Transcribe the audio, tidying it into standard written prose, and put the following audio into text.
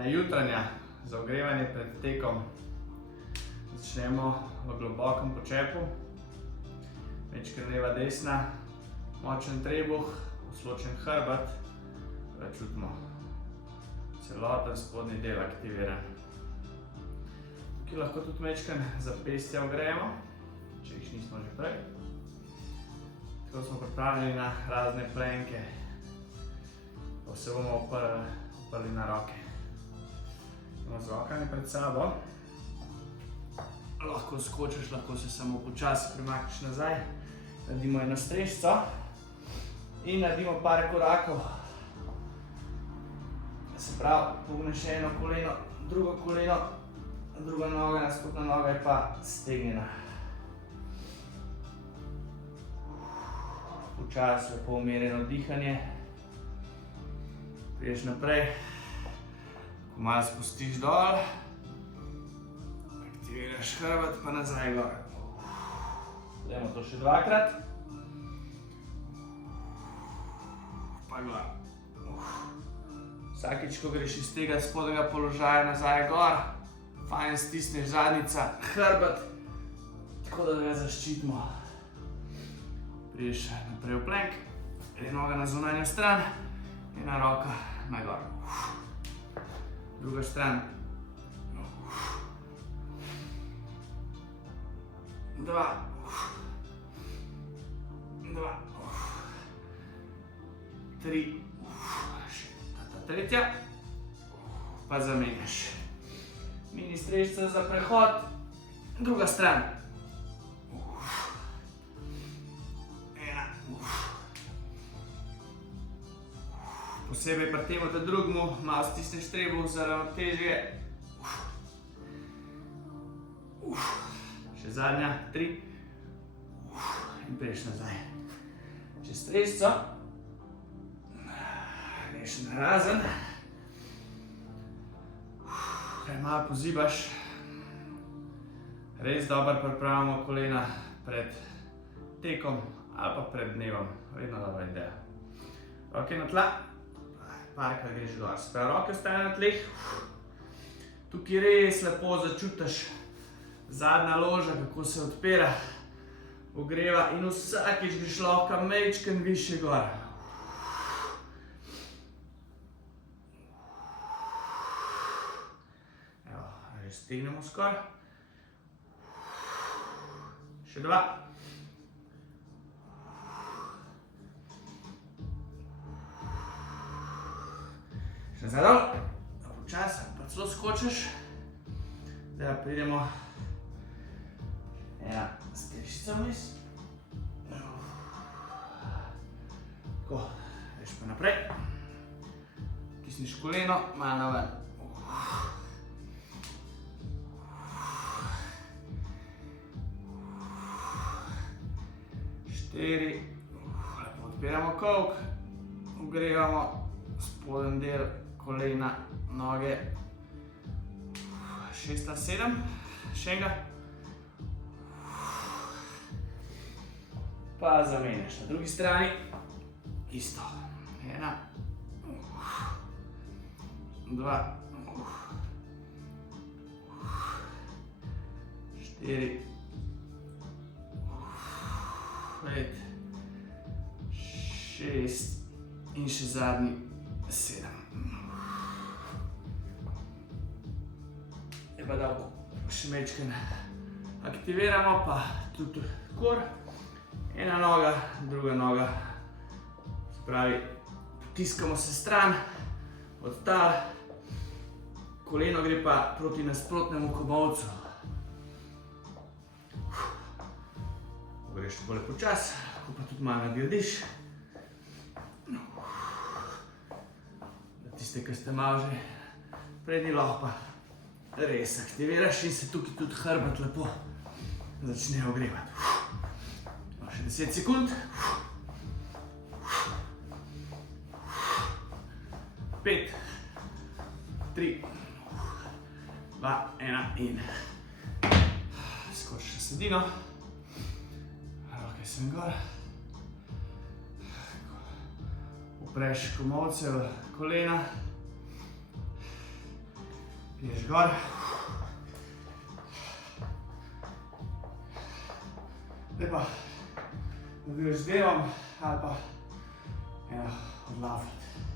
Ena jutranja za ogrevanje pred tekom. Začnemo v globokem počepu. Večkrat leva, desna, močen trebuh, osločen hrbet, da čutimo celoten spodnji del aktiviran. Tukaj lahko tudi večkrat zapestja ogrejemo, če jih nismo že prej. Tako smo pripravljeni na razne plenke, pa se bomo oprli na roke. Z rokami pred sabo. Lahko skočiš, lahko se samo počasi premakneš nazaj. Naredimo eno strežco in naredimo par korakov. Se pravi, pogneš eno koleno, drugo koleno, druga noga, nasprotna noga je pa stegnjena. Počasi, lepo umirjeno dihanje. Priješ naprej, ko malo spustiš dol. Aktiviraš hrbet, pa nazaj gor. Dajmo to še dvakrat. Pa gor. Vsakič, ko greš iz tega spodnjega položaja nazaj gor, fajn stisneš zadnjica, hrbet, tako da ga zaščitimo. Priješ naprej v plank, ena noga na zunanjo stran, ena roka na gor. Druga stran. 2, 3, tretja, pa zamenjaš. Mini strežca za prehod, druga stran. Ena. Posebej pri tem drugemu, malo stisneš trebuh za ravnotežje. Še zadnja, 3. In priješ nazaj. Čez strežco. Greš narazen. Kaj malo pozibaš. Res dobro pripravimo kolena pred tekom ali pa pred dnevom. Vedno dobra ideja. Roke na tla. Parkrat greš gor. Sprav, roke ostajajo na tleh. Tukaj res lepo začutiš zadnja loža, kako se odpira, ogreva in vsakič greš lahko majčkeno višje gor. Evo, res stegnemo skoraj. Še 2. Še nazaj dol. Počasi, pa celo skočiš. Da pridemo ena strežica vmes. Tako, greš pa naprej. Tisniš koleno, malo na ven. 4, lepo odpiramo kolk, ogrevamo spodnji del kolena, noge. 6, 7, še enega. Pa zamenjaš na drugi strani, isto. 1, 2, 4, 5, 6 in še zadnji 7. Je pa dal še majčkeno aktiviramo, pa tudi kor. Ena noga, druga noga. Se pravi, potiskamo se stran od tal. Koleno gre pa proti nasprotnemu komolcu. Greš tako lepo čas, lahko pa tudi malo nagradiš. Tiste, ki ste malo že prednji, lahko pa res aktiviraš in se tukaj tudi hrbet lepo začne ogrevati. Še 10 sekund. 5, 3, 2, 1 in skočiš na sredino. Roke sem gor. Upreš komolce v kolena. Piješ gor. Zdaj pa nadaljuješ z delom ali pa odlafati.